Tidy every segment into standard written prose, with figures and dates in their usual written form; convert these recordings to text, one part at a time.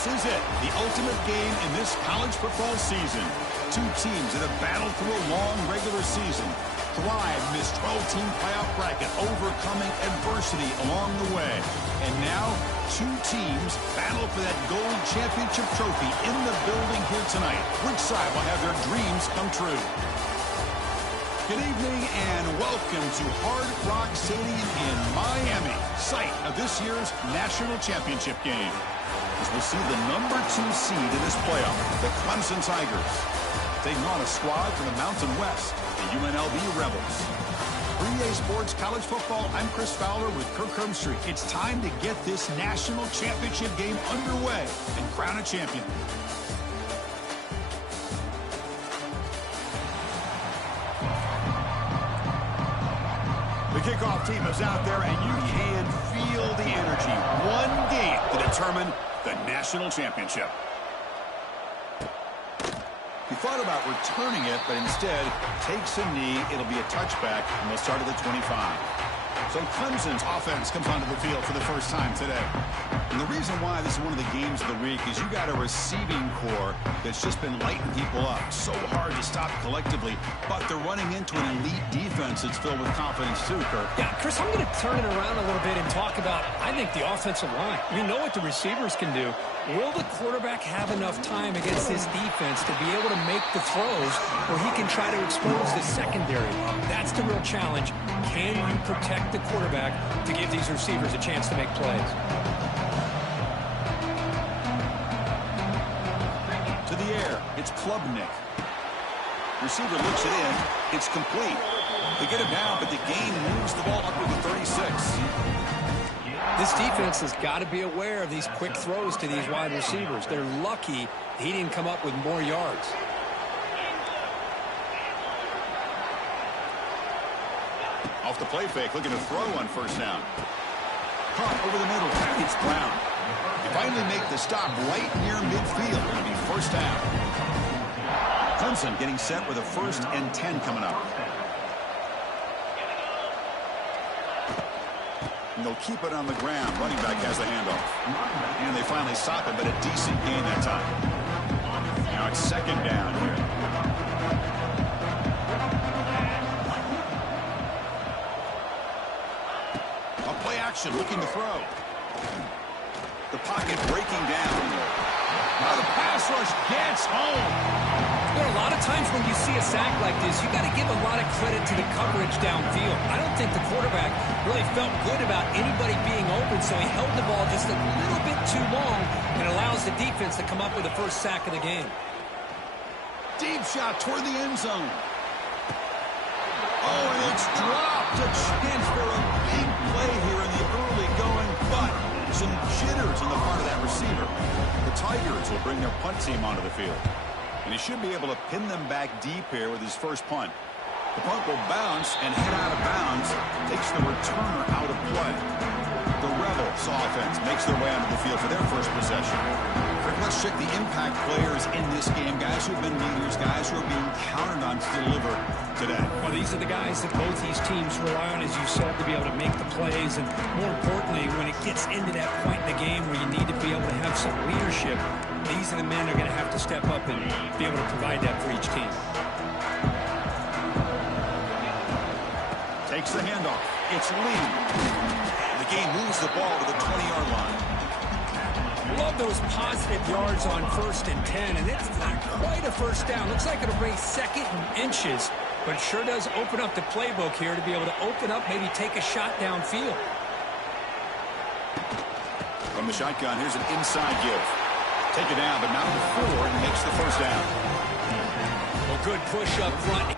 This is it, the ultimate game in this college football season. Two teams that have battled through a long regular season, thrived in this 12-team playoff bracket, overcoming adversity along the way. And now, two teams battle for that gold championship trophy in the building here tonight. Which side will have their dreams come true? Good evening and welcome to Hard Rock Stadium in Miami, site of this year's national championship game. As we'll see the number 2 seed in this playoff, the Clemson Tigers, taking on a squad from the Mountain West, the UNLV Rebels. 3A Sports College Football, I'm Chris Fowler with Kirk Herbstreit. It's time to get this national championship game underway and crown a champion. The kickoff team is out there, and you can feel the energy. One game to determine the national championship. He thought about returning it, but instead takes a knee. It'll be a touchback, and they'll start at the 25. So Clemson's offense comes onto the field for the first time today. And the reason why this is one of the games of the week is you got a receiving core that's just been lighting people up. So hard to stop collectively, but they're running into an elite defense that's filled with confidence too, Kirk. Yeah, Chris, I'm going to turn it around a little bit and talk about, I think, the offensive line. We know what the receivers can do. Will the quarterback have enough time against this defense to be able to make the throws where he can try to expose the secondary? That's the real challenge. Can you protect the quarterback to give these receivers a chance to make plays? To the air, it's Klubnik. Receiver looks it in. It's complete. They get it down, but the gain moves the ball up to the 36. This defense has got to be aware of these quick throws to these wide receivers. They're lucky he didn't come up with more yards. Off the play fake, looking to throw on first down. Caught over the middle. It's Brown. They finally make the stop right near midfield. It'll be first down. Clemson getting set with a 1st and 10 coming up. And they'll keep it on the ground. Running back has the handoff. And they finally stop it, but a decent gain that time. Now it's 2nd down here. A play action, looking to throw. The pocket breaking down. Now the pass rush gets home. There are a lot of times when you see a sack like this, you got to give a lot of credit to the coverage downfield. I don't think the quarterback really felt good about anybody being open, so he held the ball just a little bit too long and allows the defense to come up with the first sack of the game. Deep shot toward the end zone. Oh, and it's dropped. A chance for a big play here in the early going, but some jitters on the part of that receiver. The Tigers will bring their punt team onto the field. And he should be able to pin them back deep here with his first punt. The punt will bounce and head out of bounds. Takes the returner out of play. The Rebels offense makes their way onto the field for their first possession. Let's check the impact players in this game. Guys who have been leaders, guys who are being counted on to deliver today. Well, these are the guys that both these teams rely on, as you said, to be able to make the plays. And more importantly, when it gets into that point in the game where you need to be able to have some leadership, these are the men who are going to have to step up and be able to provide that for each team. Takes the handoff. It's Lee. The game moves the ball to the 20-yard line. Love those positive yards on 1st and 10, and it's not quite a first down. Looks like it'll bring 2nd and inches, but it sure does open up the playbook here to be able to open up, maybe take a shot downfield. From the shotgun, here's an inside give. Take it down, but not before it makes the first down. Well, good push up front.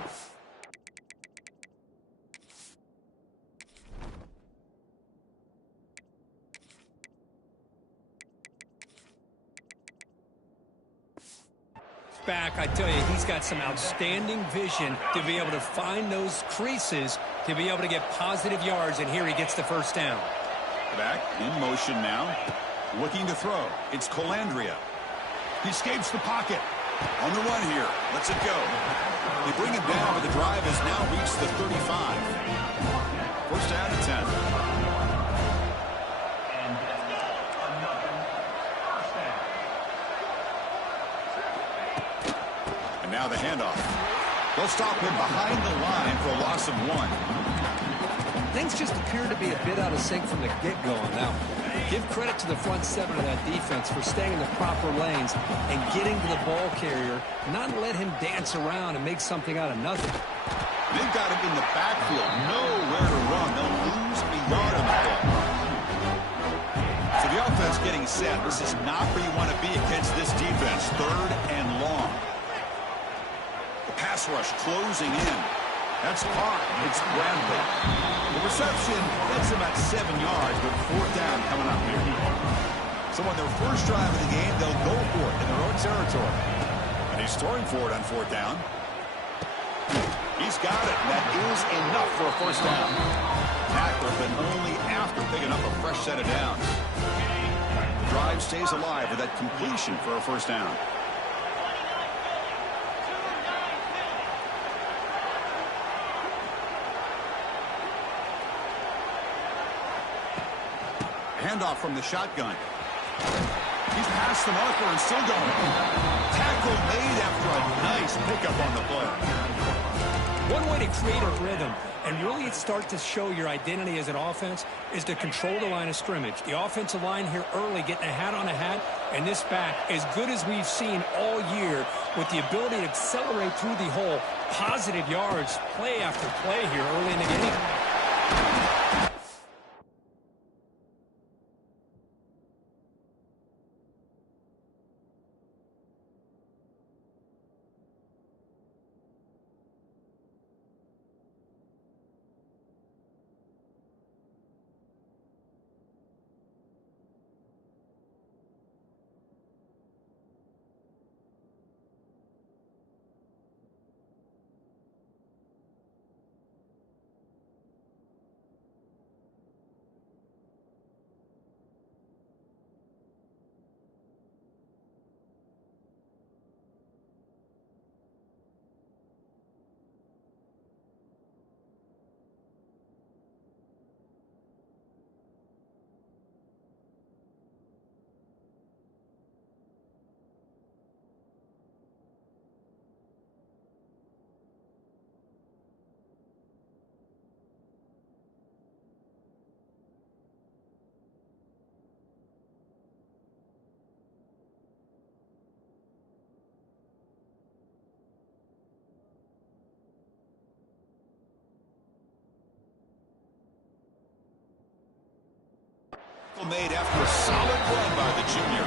Back, I tell you, he's got some outstanding vision to be able to find those creases to be able to get positive yards, and here he gets the first down. Back in motion now, looking to throw. It's Colandrea. He escapes the pocket. On the run here, lets it go. They bring him down, but the drive has now reached the 35. First down at 10. Handoff. They'll stop him behind the line for a loss of 1. Things just appear to be a bit out of sync from the get-go on that one. Give credit to the front 7 of that defense for staying in the proper lanes and getting to the ball carrier, not let him dance around and make something out of nothing. They've got him in the backfield, nowhere to run. They'll lose a yard on the play. So the offense getting set. This is not where you want to be against this defense. 3rd and long. The pass rush closing in. That's Park. It's Bradley. The reception gets him at 7 yards, but 4th down coming up here. So on their first drive of the game, they'll go for it in their own territory. And he's throwing for it on 4th down. He's got it. That is enough for a first down. Tackler, but only after picking up a fresh set of downs. The drive stays alive with that completion for a first down. Handoff from the shotgun. He's past the marker and still going. Tackle made after a nice pickup on the play. One way to create a rhythm and really start to show your identity as an offense is to control the line of scrimmage. The offensive line here early getting a hat on a hat, and this back as good as we've seen all year with the ability to accelerate through the hole. Positive yards, play after play here early in the game. Made after a solid run by the junior.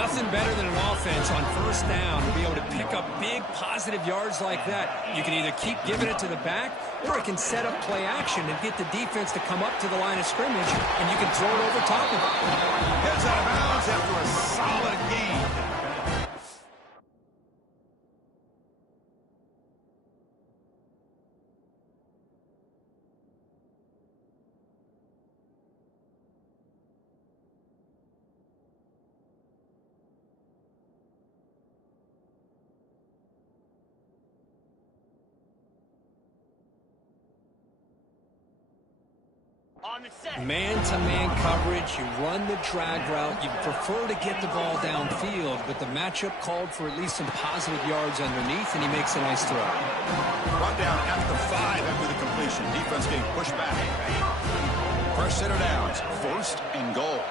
Nothing better than an offense on first down to be able to pick up big positive yards like that. You can either keep giving it to the back, or it can set up play action and get the defense to come up to the line of scrimmage, and you can throw it over top of it. Gets out of bounds after a solid gain. Man-to-man coverage, you run the drag route, you prefer to get the ball downfield, but the matchup called for at least some positive yards underneath, and he makes a nice throw. Brought down at the 5 after the completion. Defense getting pushed back. Fresh set of downs. 1st and goal.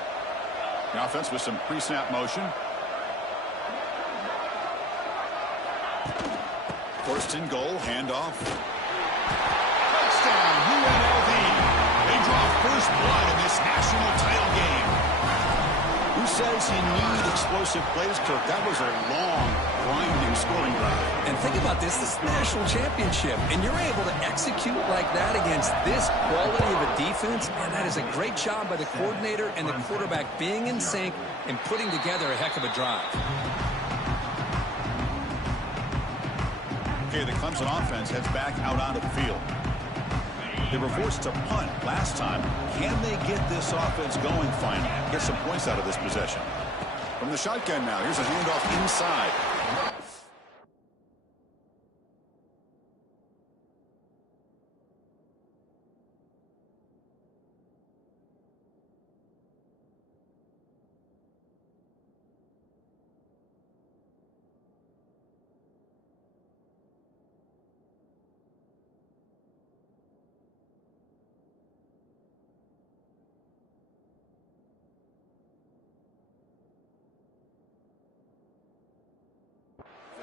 The offense with some pre-snap motion. 1st and goal. Handoff. Touchdown, UNLV. They draw first blood in this national title game. Who says you need explosive plays, Kirk? That was a long, grinding scoring drive. And think about this is national championship, and you're able to execute like that against this quality of a defense, and that is a great job by the coordinator and the quarterback being in sync and putting together a heck of a drive. Okay, the Clemson offense heads back out onto the field. They were forced to punt last time. Can they get this offense going finally? Get some points out of this possession. From the shotgun now, here's a handoff inside.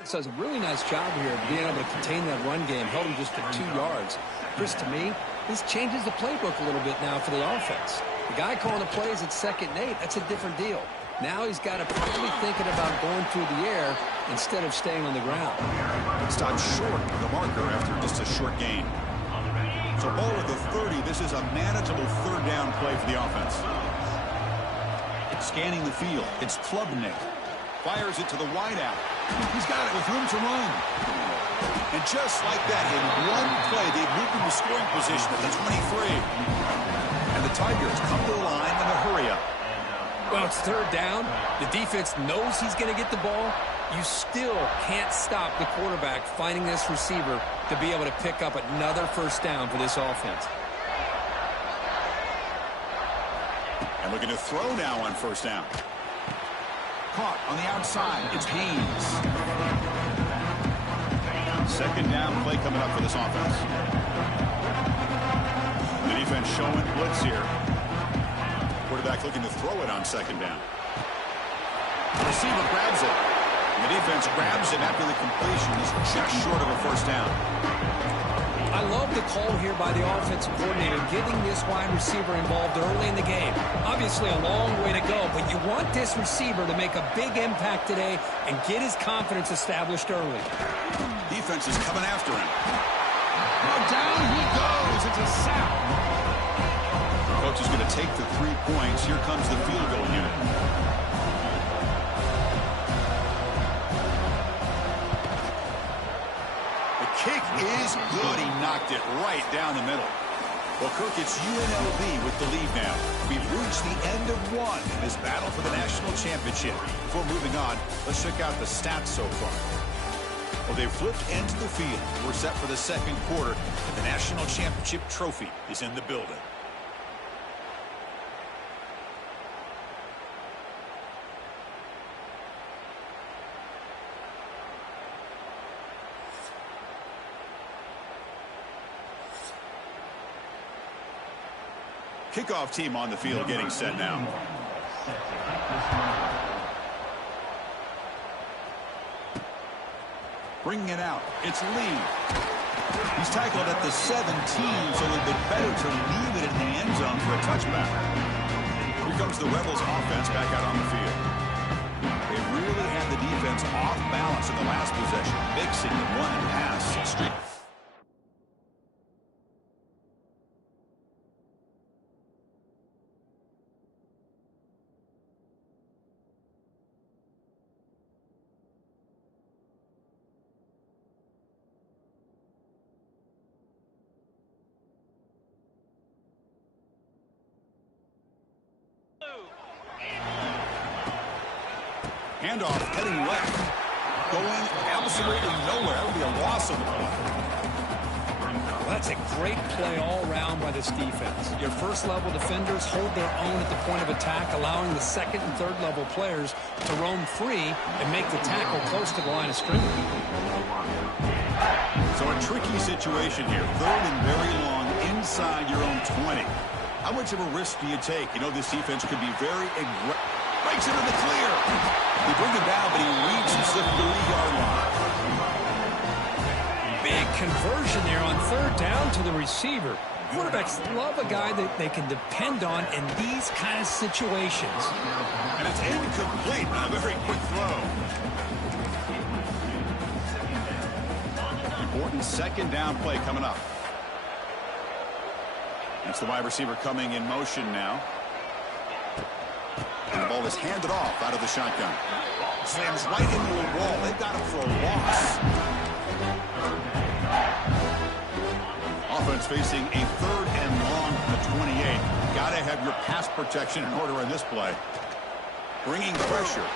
So it's a really nice job here of being able to contain that run game, held him just to 2 yards. Chris, to me, this changes the playbook a little bit now for the offense. The guy calling the plays at 2nd and 8, that's a different deal. Now he's got to probably thinking about going through the air instead of staying on the ground. Stopped short of the marker after just a short gain. So ball at the 30. This is a manageable 3rd down play for the offense. Scanning the field. It's Klubnik. Fires it to the wideout. He's got it with room to run. And just like that, in one play, they've moved into scoring position at the 23. And the Tigers come to the line in a hurry-up. Well, it's 3rd down. The defense knows he's going to get the ball. You still can't stop the quarterback finding this receiver to be able to pick up another 1st down for this offense. And looking to throw now on 1st down. Caught on the outside. It's Haynes. 2nd down play coming up for this offense. The defense showing blitz here. Quarterback looking to throw it on 2nd down. The receiver grabs it. And the defense grabs it after the completion. Is just short of a 1st down. I love the call here by the offensive coordinator, getting this wide receiver involved early in the game. Obviously a long way to go, but you want this receiver to make a big impact today and get his confidence established early. Defense is coming after him. Now down he goes. It's a sack. Coach is going to take the 3 points. Here comes the field goal unit. Kick is good. He knocked it right down the middle. Well, Kirk, it's UNLV with the lead now. We've reached the end of one in this battle for the national championship. Before moving on, let's check out the stats so far. Well, they've flipped into the field. We're set for the 2nd quarter, and the national championship trophy is in the building. Kickoff team on the field getting set now. Bringing it out. It's Lee. He's tackled at the 17, so a little bit better to leave it in the end zone for a touchback. Here comes the Rebels offense back out on the field. They really had the defense off balance in the last possession, mixing the run and pass streak. Handoff heading left. Going absolutely nowhere. That would be a loss of the play. Well, that's a great play all around by this defense. Your 1st level defenders hold their own at the point of attack, allowing the 2nd and 3rd level players to roam free and make the tackle close to the line of scrimmage. So a tricky situation here. 3rd and very long inside your own 20. How much of a risk do you take? You know, this defense could be very aggressive. Breaks into the clear. They bring him down, but he reaches the 3-yard line. Big conversion there on 3rd down to the receiver. Quarterbacks love a guy that they can depend on in these kind of situations. And it's incomplete on a very quick throw. Important 2nd down play coming up. That's the wide receiver coming in motion now. And the ball is handed off out of the shotgun. Slams right into a wall. They've got him for a loss. Offense facing a 3rd and long from the 28. Got to have your pass protection in order on this play. Bringing pressure.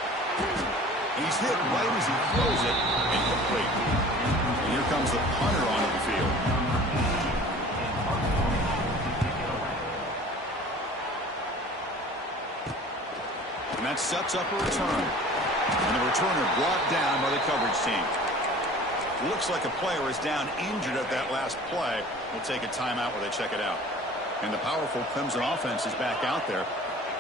He's hit right as he throws it. Incomplete. And here comes the punter onto the field. And that sets up a return. And the returner brought down by the coverage team. Looks like a player is down injured at that last play. We'll take a timeout while they check it out. And the powerful Clemson offense is back out there.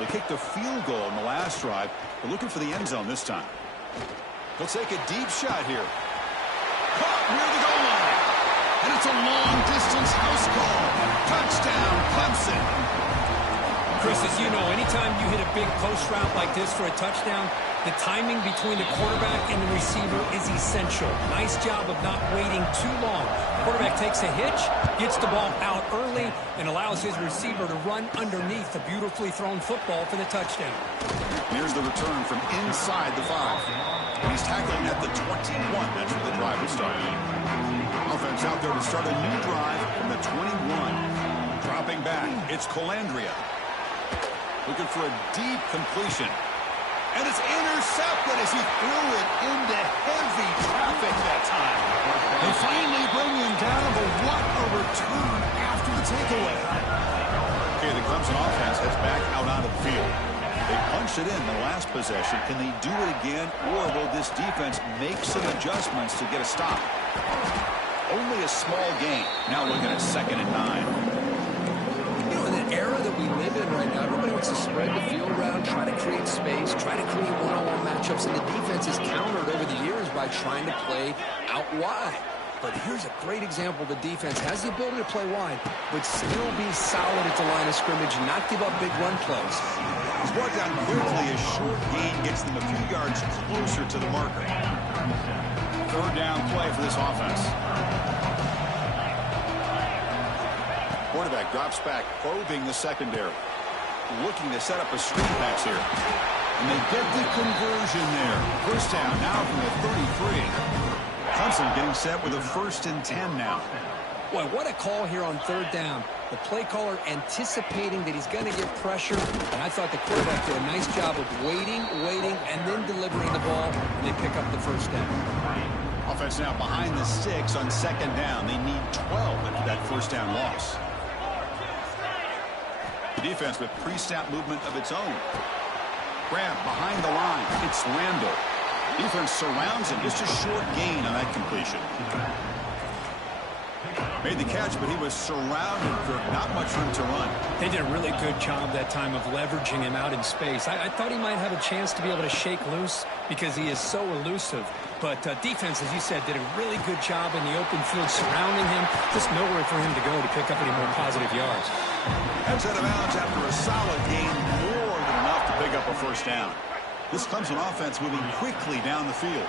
They kicked a field goal in the last drive. They're looking for the end zone this time. He'll take a deep shot here. Caught near the goal line. And it's a long-distance house call. Touchdown, Clemson. Chris, as you know, anytime you hit a big post route like this for a touchdown, the timing between the quarterback and the receiver is essential. Nice job of not waiting too long. Quarterback takes a hitch, gets the ball out early, and allows his receiver to run underneath a beautifully thrown football for the touchdown. Here's the return from inside the 5. He's tackling at the 21. That's where the drive will start. Offense out there to start a new drive from the 21. Dropping back, it's Calandria. Looking for a deep completion. And it's intercepted as he threw it into heavy traffic that time. They finally bring him down, but what a return after the takeaway. Okay, the Clemson offense heads back out onto the field. They punched it in the last possession. Can they do it again, or will this defense make some adjustments to get a stop? Only a small gain. Now looking at 2nd and 9. In the era that we live in right now, everybody wants to spread the field around, try to create space, try to create one-on-one matchups, and the defense is countered over the years by trying to play out wide. But here's a great example. The defense has the ability to play wide, but still be solid at the line of scrimmage and not give up big run plays. He's brought down quickly. A short gain gets them a few yards closer to the marker. 3rd down play for this offense. Quarterback drops back, probing the secondary. Looking to set up a screen pass here. And they get the conversion there. 1st down now from the 33. Clemson getting set with a 1st and 10 now. Boy, what a call here on 3rd down. The play caller anticipating that he's going to get pressure. And I thought the quarterback did a nice job of waiting, and then delivering the ball. And they pick up the 1st down. Offense now behind the 6 on 2nd down. They need 12 after that 1st down loss. The defense with pre-snap movement of its own. Grab behind the line. It's Randall. Defense surrounds him. Just a short gain on that completion. Made the catch, but he was surrounded for not much room to run. They did a really good job that time of leveraging him out in space. I thought he might have a chance to be able to shake loose because he is so elusive. But defense, as you said, did a really good job in the open field surrounding him. Just nowhere for him to go to pick up any more positive yards. Heads out of bounds after a solid gain, more than enough to pick up a 1st down. This Clemson offense moving quickly down the field.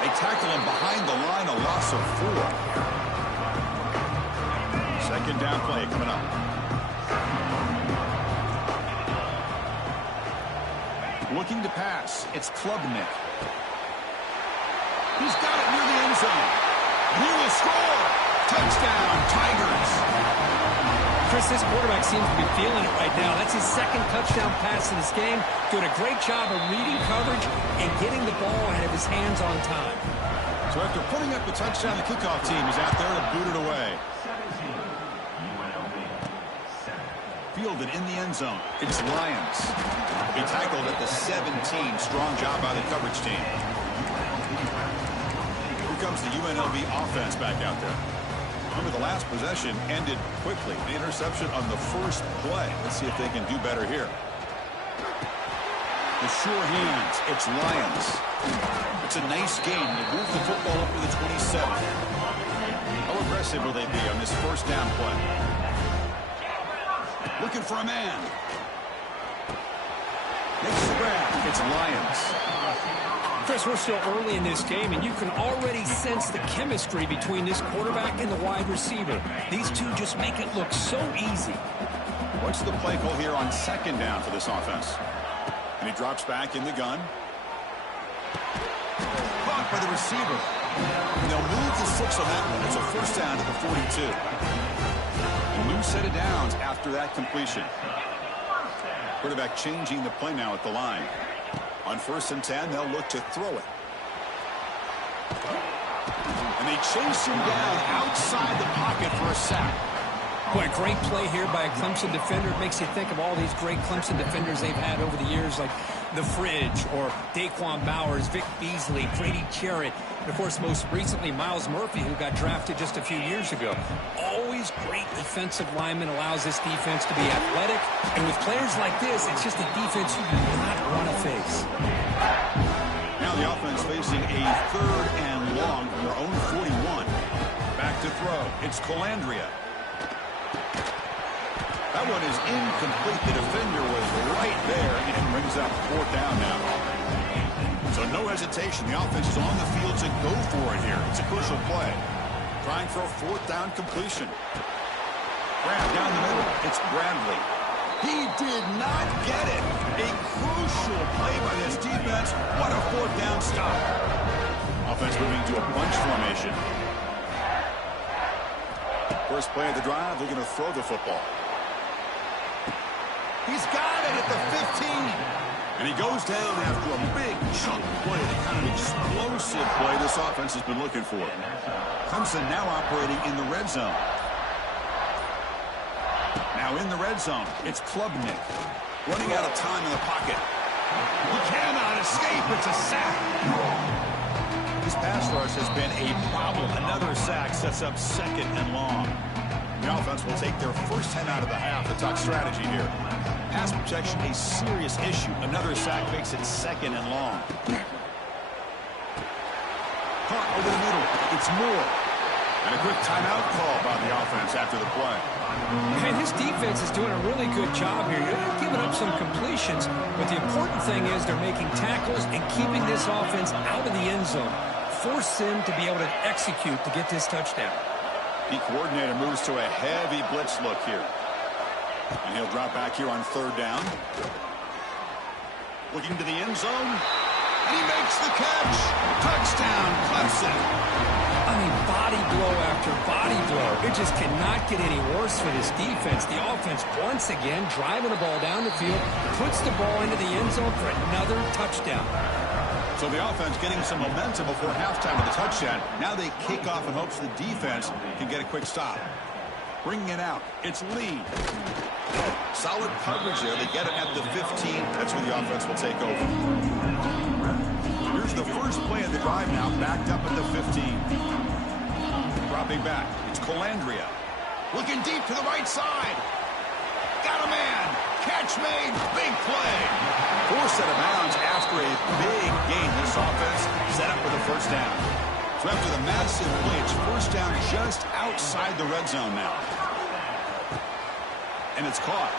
They tackle him behind the line, a loss of 4. 2nd down play coming up. Looking to pass. It's Klubnik. He's got it near the end zone. He will score. Touchdown, Tigers. Chris, this quarterback seems to be feeling it right now. That's his 2nd touchdown pass in this game. Doing a great job of reading coverage and getting the ball out of his hands on time. So after putting up the touchdown, the kickoff team is out there to boot it away. Fielded in the end zone. It's Lyons. He tackled at the 17. Strong job by the coverage team. Here comes the UNLV offense back out there. Remember, the last possession ended quickly. The interception on the 1st play. Let's see if they can do better here. The sure hands. It's Lyons. It's a nice game. They move the football up to the 27. How aggressive will they be on this 1st down play? Looking for a man. Makes the grab. It's Lyons. Chris, we're still early in this game, and you can already sense the chemistry between this quarterback and the wide receiver. These two just make it look so easy. What's the play call here on 2nd down for this offense? And he drops back in the gun. Caught by the receiver. And they'll move the 6 on that one. It's a 1st down to the 42. A new set of downs after that completion. Quarterback changing the play now at the line. On 1st and 10, they'll look to throw it. And they chase him down outside the pocket for a sack. Boy, a great play here by a Clemson defender. It makes you think of all these great Clemson defenders they've had over the years, like The Fridge, or Daquan Bowers, Vic Beasley, Grady Jarrett, and, of course, most recently, Miles Murphy, who got drafted just a few years ago. Always great defensive lineman, allows this defense to be athletic. And with players like this, it's just a defense you do not want to face. Now the offense facing a 3rd and long from their own 41. Back to throw. It's Calandria. That one is incomplete. The defender was right there, and it brings up 4th down now. So no hesitation. The offense is on the field to go for it here. It's a crucial play. Trying for a 4th down completion. Grab down the middle. It's Bradley. He did not get it. A crucial play by this defense. What a 4th down stop. Offense moving to a bunch formation. First play of the drive, they're going to throw the football. He's got it at the 15. And he goes down after a big chunk play, the kind of explosive play this offense has been looking for. Clemson now operating in the red zone. Now in the red zone, it's Klubnik. Running out of time in the pocket. He cannot escape. It's a sack. This pass rush has been a problem. Another sack sets up 2nd and long. The offense will take their first 10 out of the half. The top strategy here. Pass protection, a serious issue. Another sack makes it 2nd and long. Caught over the middle. It's Moore. And a quick timeout call by the offense after the play. And his defense is doing a really good job here. They're giving up some completions, but the important thing is they're making tackles and keeping this offense out of the end zone. Force him to be able to execute to get this touchdown. The coordinator moves to a heavy blitz look here. And he'll drop back here on 3rd down. Looking to the end zone. And he makes the catch. Touchdown, Clemson. I mean, body blow after body blow. It just cannot get any worse for this defense. The offense, once again, driving the ball down the field, puts the ball into the end zone for another touchdown. So the offense getting some momentum before halftime with the touchdown. Now they kick off in hopes the defense can get a quick stop. Bringing it out. It's Lee. Solid coverage there. They get it at the 15. That's where the offense will take over. Here's the first play of the drive now, backed up at the 15. Dropping back. It's Calandria. Looking deep to the right side. Got a man. Catch made. Big play. Forced out of bounds after a big gain. This offense set up for the first down. So after the massive play, it's first down just outside the red zone now. And it's caught.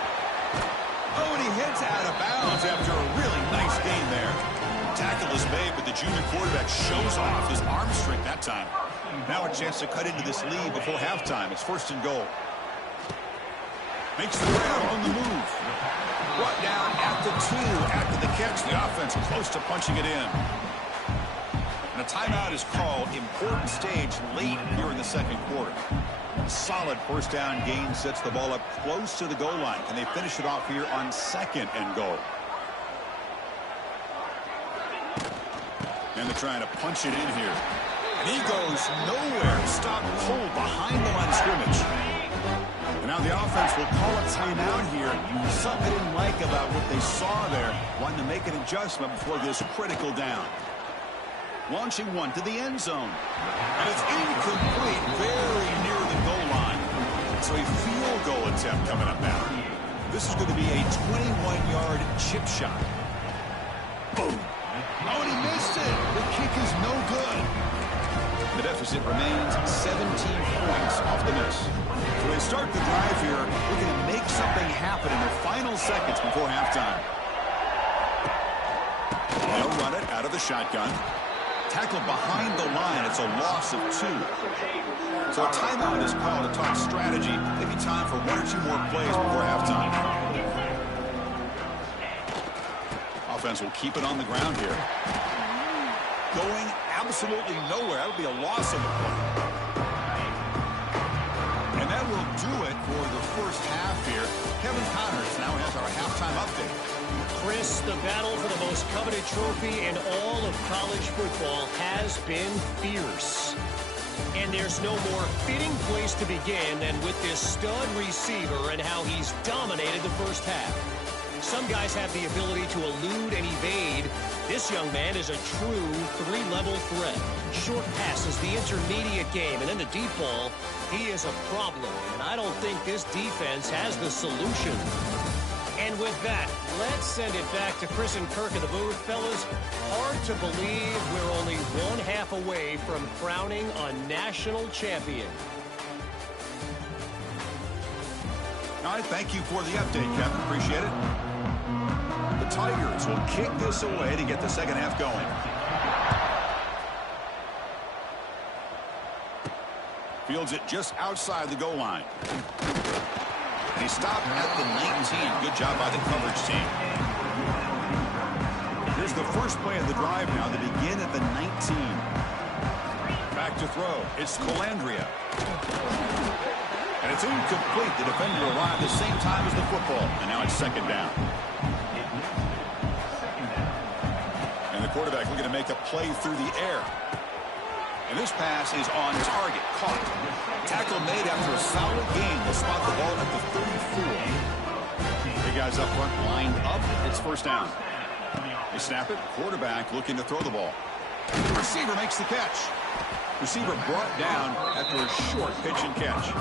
Oh, and he hits out of bounds after a really nice gain there. Tackle is made, but the junior quarterback shows off his arm strength that time. Now a chance to cut into this lead before halftime. It's 1st and goal. Makes the grab on the move. Brought down at the 2 after the catch. The offense close to punching it in. And a timeout is called. Important stage late here in the 2nd quarter. A solid first down gain sets the ball up close to the goal line. Can they finish it off here on 2nd and goal? And they're trying to punch it in here. And he goes nowhere. Stop cold behind the line of scrimmage. And now the offense will call a timeout here. Something they didn't like about what they saw there. Wanting to make an adjustment before this critical down. Launching one to the end zone. And it's incomplete, very near the goal line. So a field goal attempt coming up now. This is going to be a 21-yard chip shot. Boom. Oh, and he missed it. The kick is no good. The deficit remains 17 points off the miss. So they start the drive here, looking to make something happen in the final seconds before halftime. They'll run it out of the shotgun. Tackled behind the line. It's a loss of 2. So a timeout is called to talk strategy. Maybe time for 1 or 2 more plays before halftime. Offense will keep it on the ground here. Going absolutely nowhere. That would be a loss of a play. And that will do it for the first half here. Kevin Connors now has our halftime update. Chris, the battle for the most coveted trophy in all of college football has been fierce. And there's no more fitting place to begin than with this stud receiver and how he's dominated the first half. Some guys have the ability to elude and evade. This young man is a true three-level threat. Short pass is the intermediate game, and then the deep ball, he is a problem. And I don't think this defense has the solution. And with that, let's send it back to Chris and Kirk in the booth. Fellas, hard to believe we're only one half away from crowning a national champion. All right, thank you for the update, Kevin. Appreciate it. The Tigers will kick this away to get the second half going. Fields it just outside the goal line. And he stopped at the 19. Good job by the coverage team. Here's the first play of the drive now. They begin at the 19. Back to throw. It's Calandria. And it's incomplete. The defender arrived at the same time as the football. And now it's second down. And the quarterback looking to make a play through the air. And this pass is on target. Caught. Tackle made after a solid gain. They'll spot the ball at the 34. Big guys up front lined up. It's first down. They snap it. Quarterback looking to throw the ball. The receiver makes the catch. Receiver brought down after a short pitch and catch.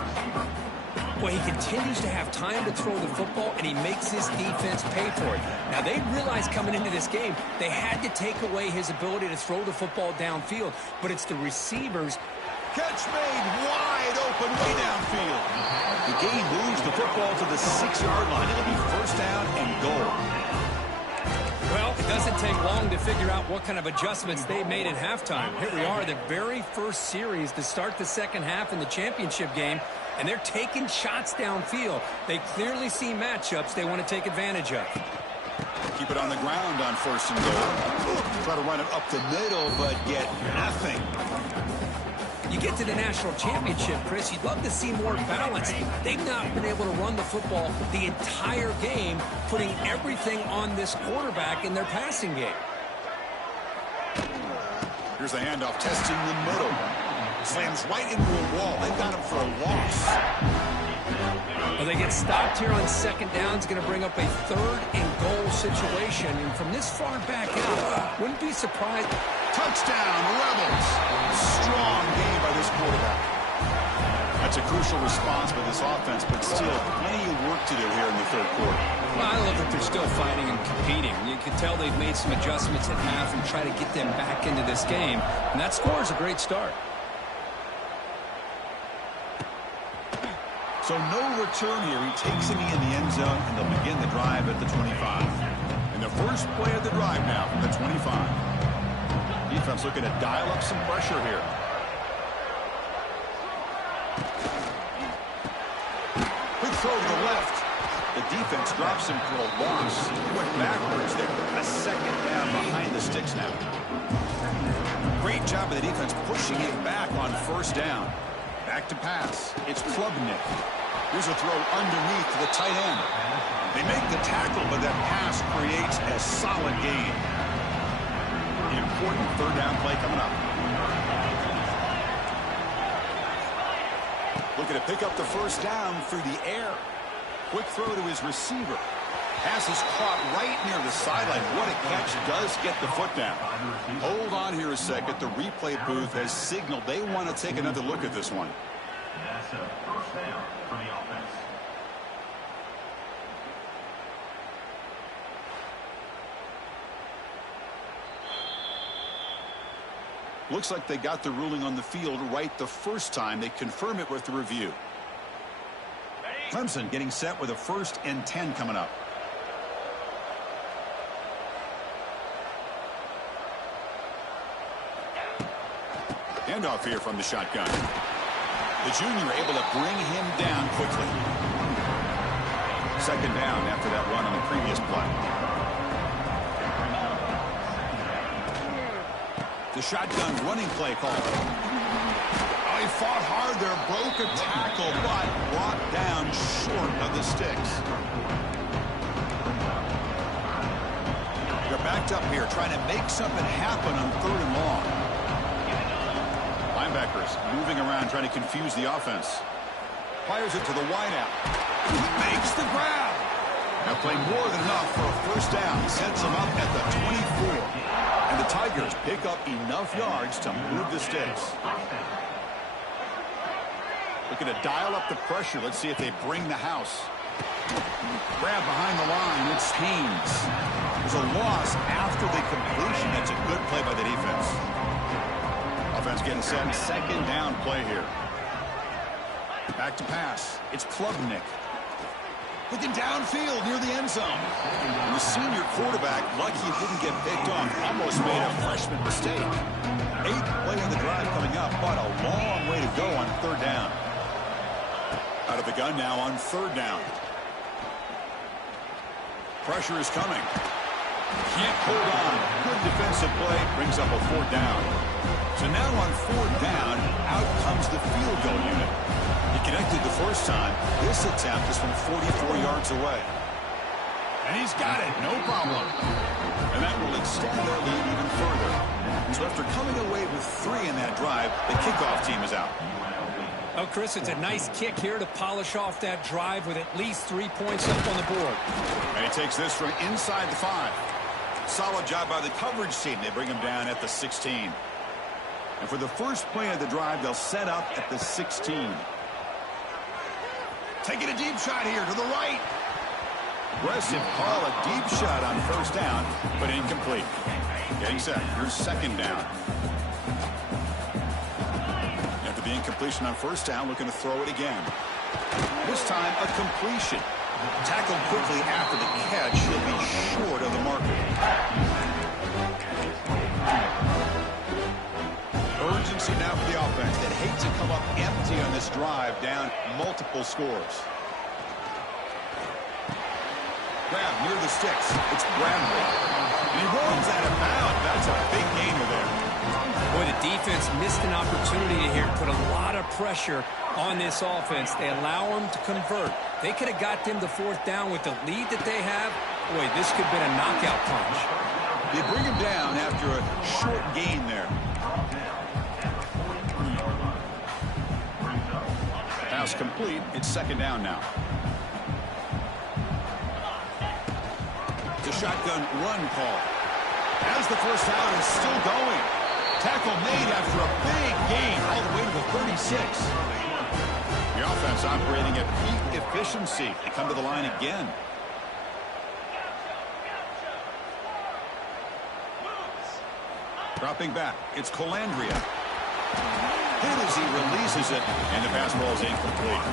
Well, he continues to have time to throw the football, and he makes his defense pay for it. Now, they realized coming into this game they had to take away his ability to throw the football downfield, but it's the receivers. Catch made wide open way downfield. The game moves the football to the 6-yard line. It'll be first down and goal. Well, it doesn't take long to figure out what kind of adjustments they made at halftime. Here we are, the very first series to start the second half in the championship game, and they're taking shots downfield. They clearly see matchups they want to take advantage of. Keep it on the ground on first and goal. Try to run it up the middle, but get nothing. You get to the national championship, Chris, you'd love to see more balance. They've not been able to run the football the entire game, putting everything on this quarterback in their passing game. Here's the handoff, testing the middle. Slams right into a wall. They've got him for a loss. Well, they get stopped here on second down. It's going to bring up a third and goal situation. And from this far back out, wouldn't be surprised. Touchdown, Rebels. Strong game by this quarterback. That's a crucial response by this offense, but still plenty of work to do here in the third quarter. Well, I love that they're still fighting and competing. You can tell they've made some adjustments at half and try to get them back into this game. And that score is a great start. So no return here. He takes it in the end zone, and they'll begin the drive at the 25. And the first play of the drive now from the 25. Defense looking to dial up some pressure here. Quick throw to the left. The defense drops him for a loss. He went backwards there. A second down behind the sticks now. Great job of the defense pushing it back on first down. Back to pass. It's Klubnik. Here's a throw underneath to the tight end. They make the tackle, but that pass creates a solid gain. An important third down play coming up. Looking to pick up the first down through the air. Quick throw to his receiver. Pass is caught right near the sideline. What a catch. Does get the foot down. Hold on here a second. The replay booth has signaled they want to take another look at this one. That's a first down for the offense. Looks like they got the ruling on the field right the first time. They confirm it with the review. Clemson getting set with a 1st and 10 coming up. Handoff here from the shotgun. The junior able to bring him down quickly. Second down after that run on the previous play. The shotgun running play call. Oh, he fought hard there, broke a tackle, but brought down short of the sticks. They're backed up here, trying to make something happen on 3rd and long. Linebackers moving around, trying to confuse the offense. Fires it to the wideout. He makes the grab. Now play more than enough for a first down. Sets them up at the 24. And the Tigers pick up enough yards to move the sticks. Looking to dial up the pressure. Let's see if they bring the house. Grab behind the line. It's Haynes. There's a loss after the completion. That's a good play by the defense. Offense getting set. Second down play here. Back to pass. It's Klubnik. Looking downfield near the end zone. And the senior quarterback, lucky he didn't get picked off, almost made a freshman mistake. 8th play of the drive coming up, but a long way to go on third down. Out of the gun now on third down. Pressure is coming. Can't hold on. Good defensive play. Brings up a fourth down. So now on fourth down, out comes the field goal unit. He connected the first time. This attempt is from 44 yards away. And he's got it. No problem. And that will extend their lead even further. So after coming away with 3 in that drive, the kickoff team is out. Oh, Chris, it's a nice kick here to polish off that drive with at least 3 points up on the board. And he takes this from inside the 5. Solid job by the coverage team. They bring him down at the 16. And for the first play of the drive, they'll set up at the 16. Taking a deep shot here to the right. Aggressive call, a deep shot on first down, but incomplete. Getting set. Here's second down. After the incompletion on first down, looking to throw it again. This time, a completion. Tackled quickly after the catch. He'll be short of the marker. Urgency now for the offense that hate to come up empty on this drive, down multiple scores. Grab near the sticks. It's Bradley. And he rolls out of bounds. That's a big gainer there. Boy, the defense missed an opportunity here to put a lot of pressure on this offense. They allow them to convert. They could have got them to fourth down with the lead that they have. Boy, this could have been a knockout punch. They bring him down after a short gain there. Pass complete. It's second down now. The shotgun run call. As the first down is still going. Tackle made after a big gain all the way to the 36. The offense operating at peak efficiency. They come to the line again. Dropping back. It's Colandrea. Hit as he releases it, and the pass ball is incomplete.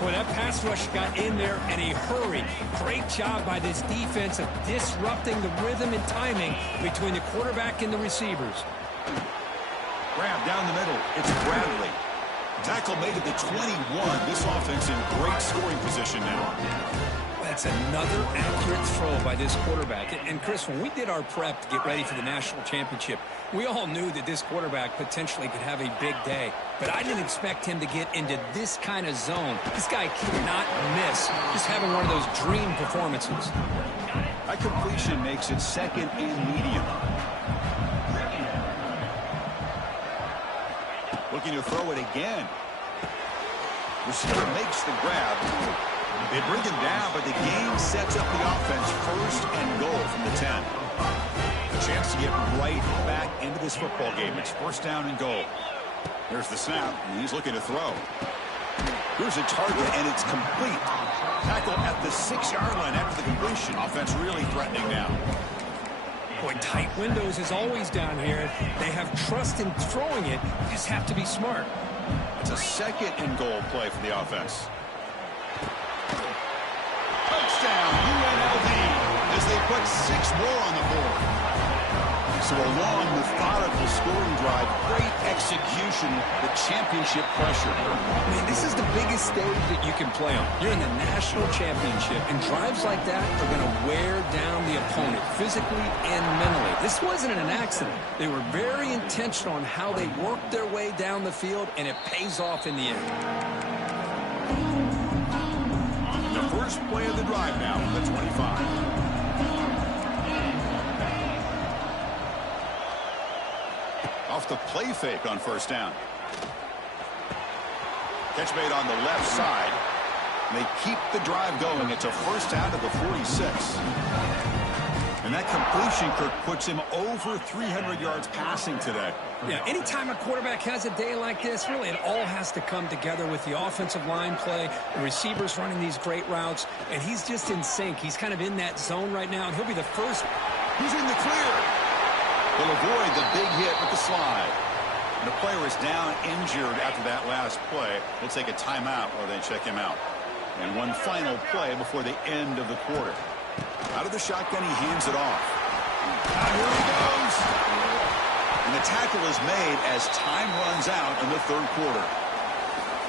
Boy, that pass rush got in there in a hurry. Great job by this defense of disrupting the rhythm and timing between the quarterback and the receivers. Grab down the middle. It's Bradley. Tackle made at the 21. This offense in great scoring position now. That's another accurate throw by this quarterback. And, Chris, when we did our prep to get ready for the national championship, we all knew that this quarterback potentially could have a big day. But I didn't expect him to get into this kind of zone. This guy cannot miss. Just having one of those dream performances. A completion makes it second and medium. Looking to throw it again. Receiver makes the grab. They bring him down, but the game sets up the offense first and goal from the 10. A chance to get right back into this football game. It's first down and goal. There's the snap, and he's looking to throw. Here's a target, and it's complete. Tackle at the 6-yard line after the completion. Offense really threatening now. Boy, tight windows is always down here. They have trust in throwing it. You just have to be smart. It's a second and goal play for the offense. Touchdown, UNLV, as they put 6 more on the board. So a long, methodical scoring drive, great execution, the championship pressure. Man, this is the biggest stage that you can play on. You're in the national championship, and drives like that are going to wear down the opponent physically and mentally. This wasn't an accident. They were very intentional on how they worked their way down the field, and it pays off in the end. The first play of the drive now from the 25. Off the play fake on first down. Catch made on the left side. They keep the drive going. It's a first down to the 46. And that completion, Kirk, puts him over 300 yards passing today. Yeah, anytime a quarterback has a day like this, really it all has to come together with the offensive line play, the receivers running these great routes, and he's just in sync. He's kind of in that zone right now, and he'll be the first. He's in the clear. He'll avoid the big hit with the slide. And the player is down injured after that last play. We'll take a timeout while they check him out. And one final play before the end of the quarter. Out of the shotgun, he hands it off. Now here he goes. And the tackle is made as time runs out in the third quarter.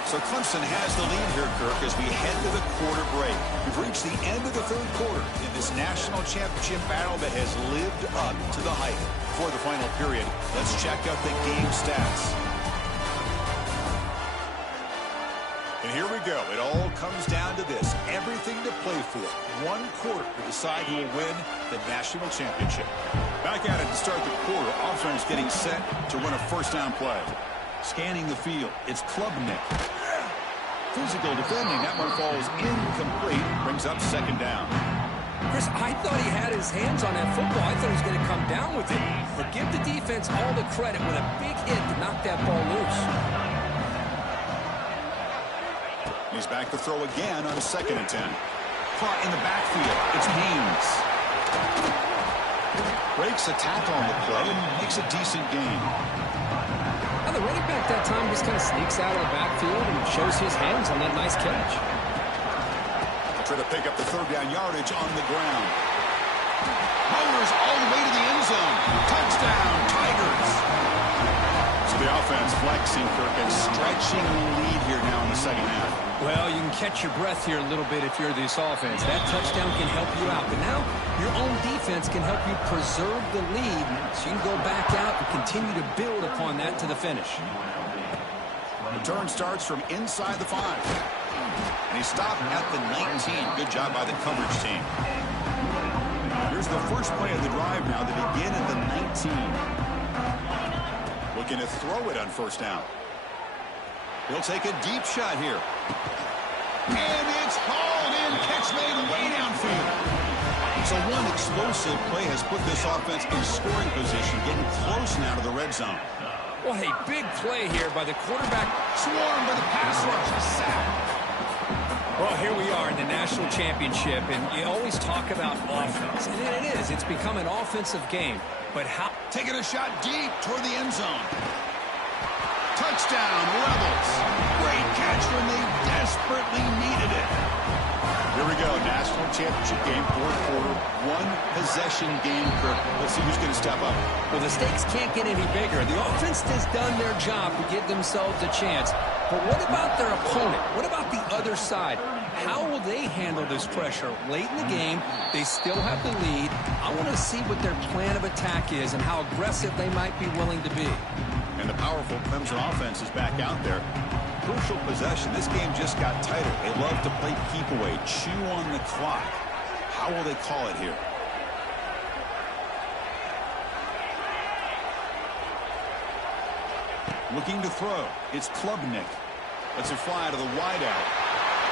So Clemson has the lead here, Kirk, as we head to the quarter break. We've reached the end of the third quarter in this national championship battle that has lived up to the hype. Before the final period, let's check out the game stats. And here we go. It all comes down to this. Everything to play for. One quarter to decide who will win the national championship. Back at it to start the quarter. Offense getting set to run a first down play. Scanning the field. It's Klubnik. Physical defending. That one falls incomplete. Brings up second down. Chris, I thought he had his hands on that football. I thought he was going to come down with it. But give the defense all the credit with a big hit to knock that ball loose. He's back to throw again on a 2nd and 10. Caught in the backfield. It's Haynes. Breaks a tackle on the play and makes a decent gain. Now the running back that time just kind of sneaks out of the backfield and shows his hands on that nice catch. They'll try to pick up the third down yardage on the ground. Motors all the way to the end zone. Touchdown, Tigers. So the offense flexing, Kirk, and stretching the lead here now in the second half. Well, you can catch your breath here a little bit if you're this offense. That touchdown can help you out. But now your own defense can help you preserve the lead so you can go back out and continue to build upon that to the finish. Return starts from inside the 5. And he stopped at the 19. Good job by the coverage team. Here's the first play of the drive now. They begin at the 19. Looking to throw it on first down. He'll take a deep shot here. And it's hauled in. Catch made way downfield. So one explosive play has put this offense in scoring position, getting close now to the red zone. Well, hey, big play here by the quarterback. Swarmed by the pass rush. A sack. Well, here we are in the national championship, and you always talk about offense. And it is. It's become an offensive game. But how? Taking a shot deep toward the end zone. Touchdown, Rebels. Great catch when they desperately needed it. Here we go, national championship game, fourth quarter, one possession game. Let's see who's going to step up. Well, the stakes can't get any bigger. The offense has done their job to give themselves a chance. But what about their opponent? What about the other side? How will they handle this pressure? Late in the game, they still have the lead. I want to see what their plan of attack is and how aggressive they might be willing to be. And the powerful Clemson offense is back out there. Crucial possession. This game just got tighter. They love to play keep away, chew on the clock. How will they call it here? Looking to throw. It's Klubnik. Lets it fly to the wideout.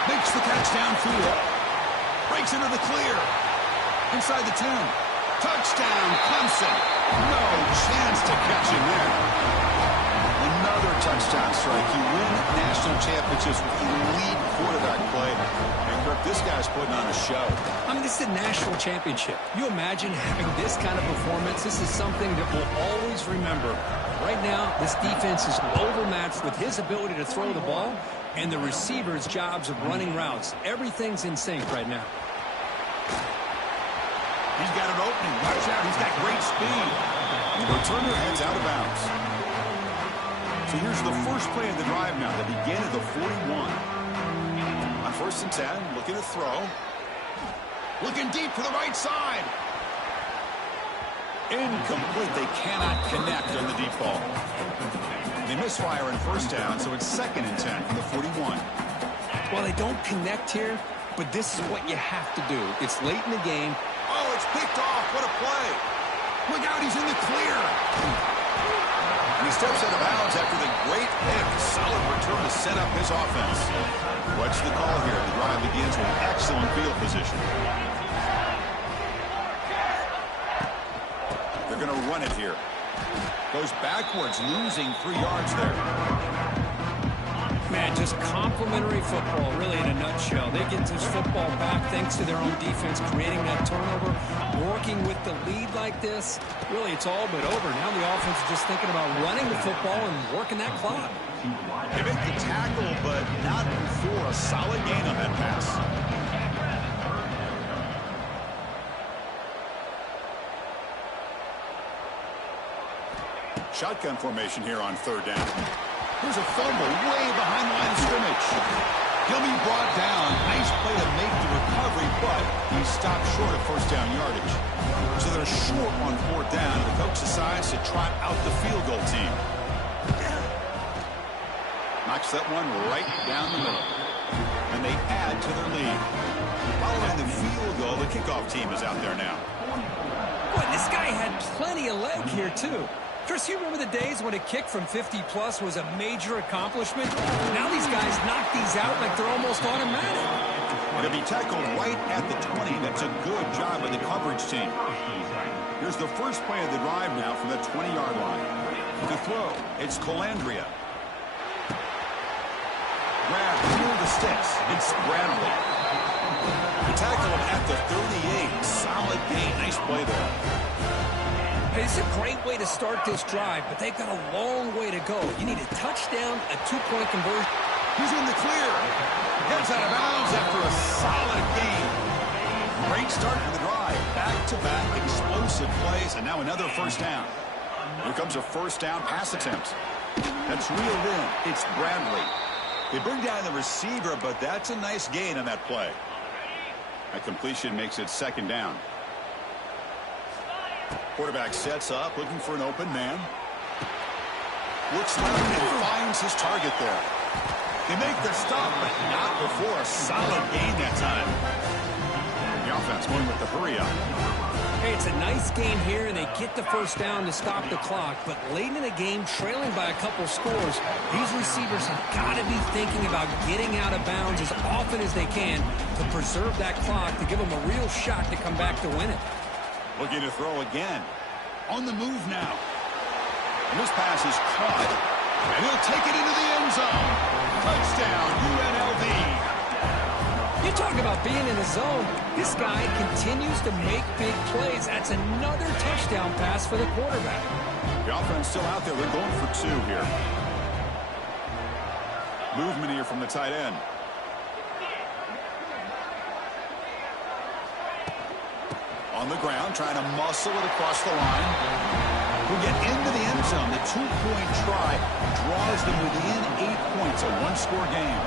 Makes the catch downfield. Breaks into the clear. Inside the 10. Touchdown, Clemson. No chance to catch him there. Another touchdown strike. You win national championships with elite quarterback play. And Kirk, this guy's putting on a show. I mean, this is a national championship. You imagine having this kind of performance? This is something that we'll always remember. Right now, this defense is overmatched with his ability to throw the ball and the receivers' jobs of running routes. Everything's in sync right now. He's got an opening. Watch out. He's got great speed. And the returner heads out of bounds. So here's the first play of the drive now. They begin at the 41. On 1st and 10, looking to throw. Looking deep to the right side. Incomplete. They cannot connect on the deep ball. They misfire in first down, so it's 2nd and 10 from the 41. Well, they don't connect here, but this is what you have to do. It's late in the game. Oh, it's picked off. What a play. Look out, he's in the clear. And he steps out of bounds after the great pick. Solid return to set up his offense. What's the call here? The drive begins with excellent field position. They're going to run it here. Goes backwards, losing 3 yards there. Man, just complimentary football, really, in a nutshell. They get this football back thanks to their own defense, creating that turnover, working with the lead like this. Really, it's all but over. Now the offense is just thinking about running the football and working that clock. They make the tackle, but not before a solid gain on that pass. Shotgun formation here on 3rd down. Here's a fumble way behind the line of scrimmage. He'll be brought down. Nice play to make the recovery, but he stopped short of 1st down yardage. So they're short on 4th down. The coach decides to trot out the field goal team. Knocks that one right down the middle. And they add to their lead. Following the field goal, the kickoff team is out there now. Boy, this guy had plenty of leg here, too. Chris, you remember the days when a kick from 50-plus was a major accomplishment? Now these guys knock these out like they're almost automatic. They'll be tackled right at the 20. That's a good job by the coverage team. Here's the first play of the drive now from the 20-yard line. To throw, it's Colandrea. Grab near the sticks. It's Bradley. They tackle him at the 38. Solid gain. Nice play there. It's a great way to start this drive, but they've got a long way to go. You need a touchdown, a 2-point conversion. He's in the clear. Heads out of bounds after a solid gain. Great start to the drive. Back-to-back explosive plays, and now another 1st down. Here comes a 1st down pass attempt. That's reeled in. It's Bradley. They bring down the receiver, but that's a nice gain on that play. That completion makes it 2nd down. Quarterback sets up, looking for an open man. Looks left and finds his target there. They make the stop, but not before a solid gain that time. The offense going with the hurry up. Hey, it's a nice game here, and they get the 1st down to stop the clock. But late in the game, trailing by a couple scores, these receivers have got to be thinking about getting out of bounds as often as they can to preserve that clock, to give them a real shot to come back to win it. Looking to throw again. On the move now. And this pass is caught. And he'll take it into the end zone. Touchdown, UNLV. You talk about being in the zone. This guy continues to make big plays. That's another touchdown pass for the quarterback. The offense still out there. They're going for 2 here. Movement here from the tight end. On the ground, trying to muscle it across the line. We'll get into the end zone. The 2-point try draws them within 8 points, a 1-score game.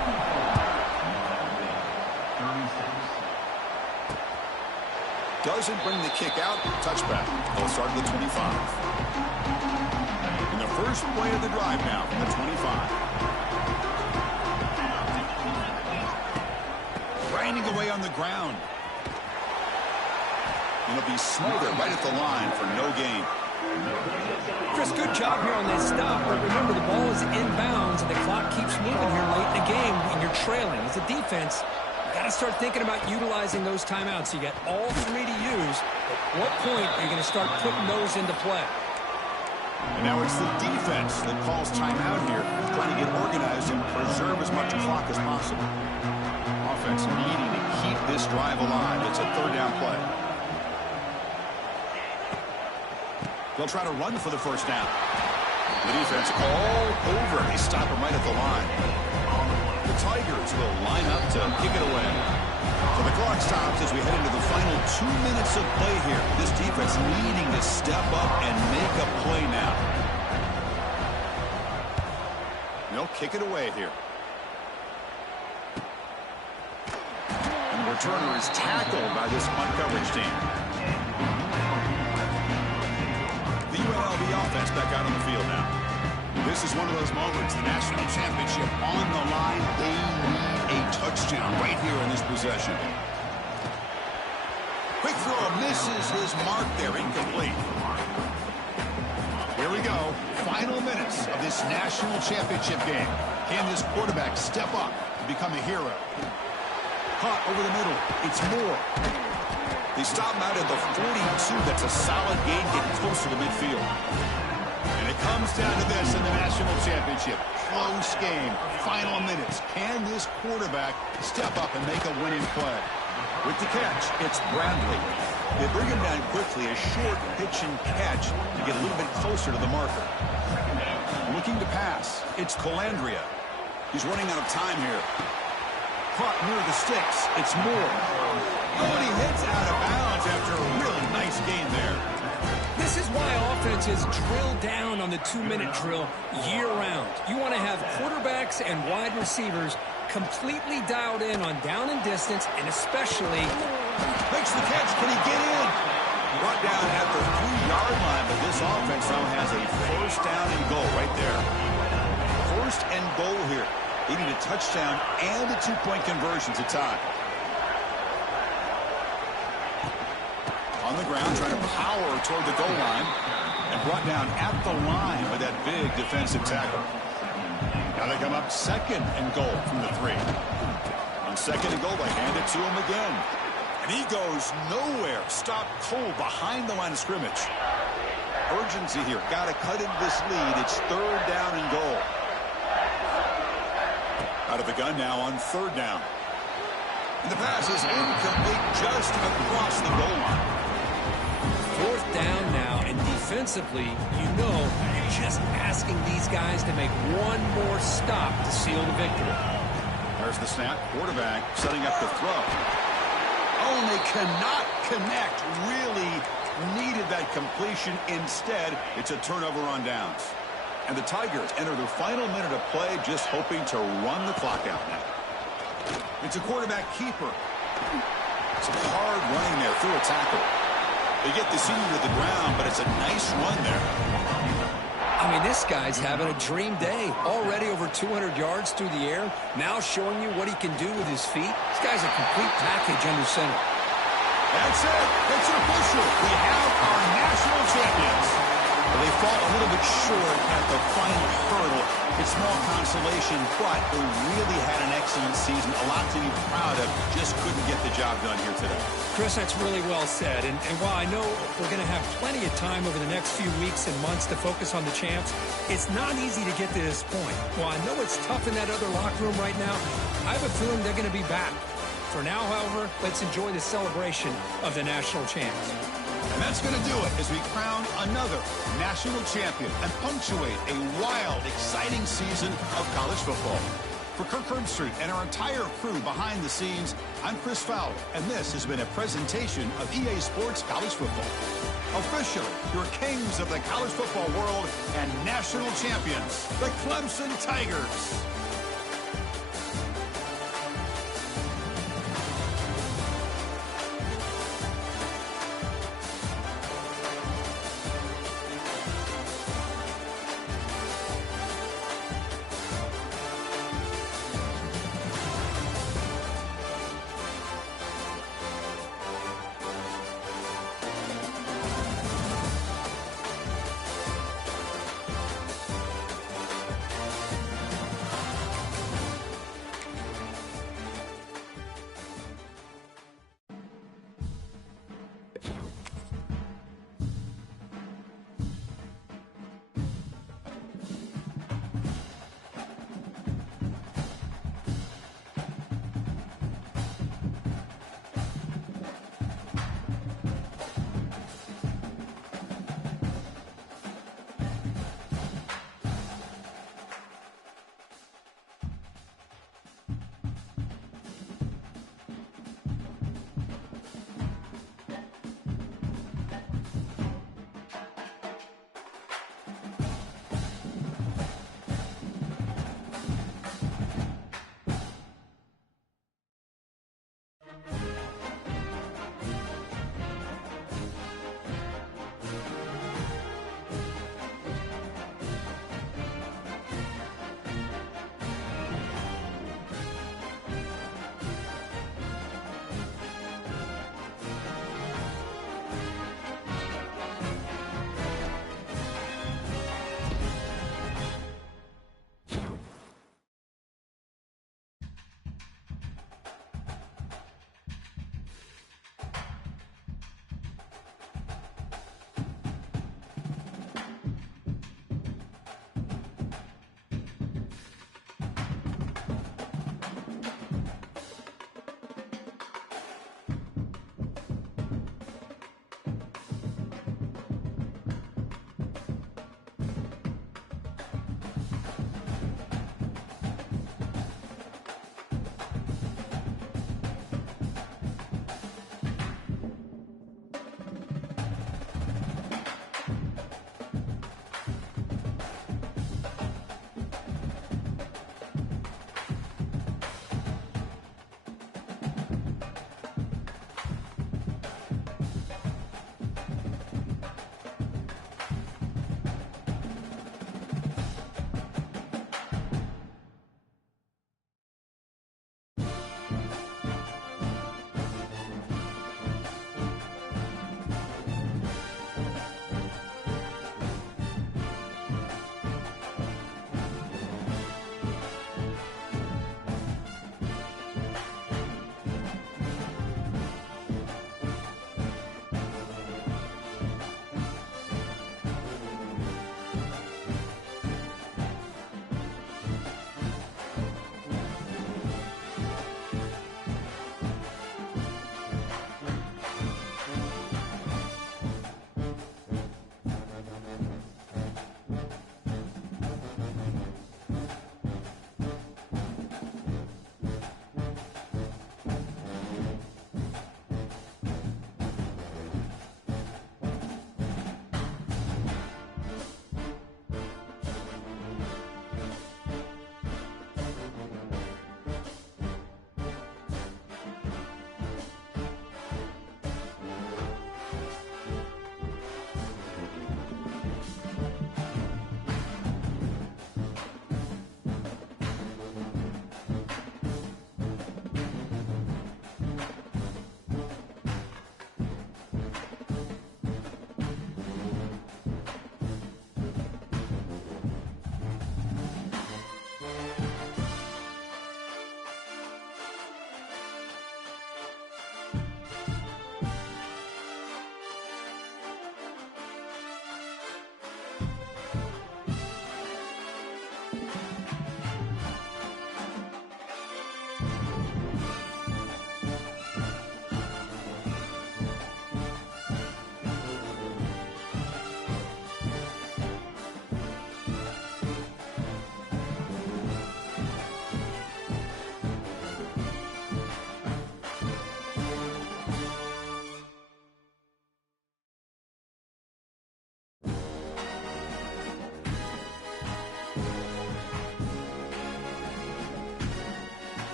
Doesn't bring the kick out. Touchback. They'll start at the 25. And the first play of the drive now from the 25. Grinding away on the ground. And it'll be smothered right at the line for no gain. Chris, good job here on this stop, but remember the ball is inbounds and the clock keeps moving here late in the game and you're trailing. As a defense, you got to start thinking about utilizing those timeouts. You got all 3 to use. At what point are you going to start putting those into play? And now it's the defense that calls timeout here, trying to get organized and preserve as much clock as possible. Offense needing to keep this drive alive. It's a 3rd down play. They'll try to run for the 1st down. The defense all over. They stop him right at the line. The Tigers will line up to kick it away. So the clock stops as we head into the final 2 minutes of play here. This defense needing to step up and make a play now. They'll kick it away here. And the returner is tackled by this punt coverage team. The UNLV offense back out on the field now. This is one of those moments, the national championship on the line. They need a touchdown right here in this possession. Quick throw misses his mark there, incomplete. Here we go, final minutes of this national championship game. Can this quarterback step up to become a hero. Caught over the middle. It's Moore. They stop him out at the 42. That's a solid gain, getting closer to midfield. And it comes down to this in the national championship. Close game. Final minutes. Can this quarterback step up and make a winning play? With the catch, it's Bradley. They bring him down quickly. A short pitch and catch to get a little bit closer to the marker. Looking to pass. It's Calandria. He's running out of time here. Caught near the sticks. It's Moore. Oh, and he hits out of bounds after a really nice gain there. This is why offenses drill down on the 2-minute drill year-round. You want to have quarterbacks and wide receivers completely dialed in on down and distance, and especially... Makes the catch. Can he get in? Brought down at the 3-yard line, but this offense now has a first down and goal right there. First and goal here. They need a touchdown and a 2-point conversion to tie. On the ground, trying to power toward the goal line, and brought down at the line by that big defensive tackle. Now they come up second and goal from the 3. On second and goal, they hand it to him again. And he goes nowhere. Stop cold behind the line of scrimmage. Urgency here. Got to cut into this lead. It's third down and goal. Out of the gun now on third down. And the pass is incomplete just across the goal line. Fourth down now, and defensively, you know, you're just asking these guys to make one more stop to seal the victory. There's the snap. Quarterback setting up the throw. Oh, and they cannot connect. Really needed that completion. Instead, it's a turnover on downs. And the Tigers enter their final minute of play, just hoping to run the clock out now. It's a quarterback keeper. Some hard running there through a tackle. They get the senior to the ground, but it's a nice run there. I mean, this guy's having a dream day. Already over 200 yards through the air. Now showing you what he can do with his feet. This guy's a complete package under center. That's it. It's official. We have our national champions. They fall a little bit short at the final hurdle. It's small consolation, but they really had an excellent season. A lot to be proud of. Just couldn't get the job done here today. Chris, that's really well said. And while I know we're going to have plenty of time over the next few weeks and months to focus on the champs, it's not easy to get to this point. While I know it's tough in that other locker room right now, I have a feeling they're going to be back. For now, however, let's enjoy the celebration of the national champs. And that's going to do it as we crown another national champion and punctuate a wild, exciting season of college football. For Kirk Herbstreit and our entire crew behind the scenes, I'm Chris Fowler, and this has been a presentation of EA Sports College Football. Officially, your kings of the college football world and national champions, the Clemson Tigers.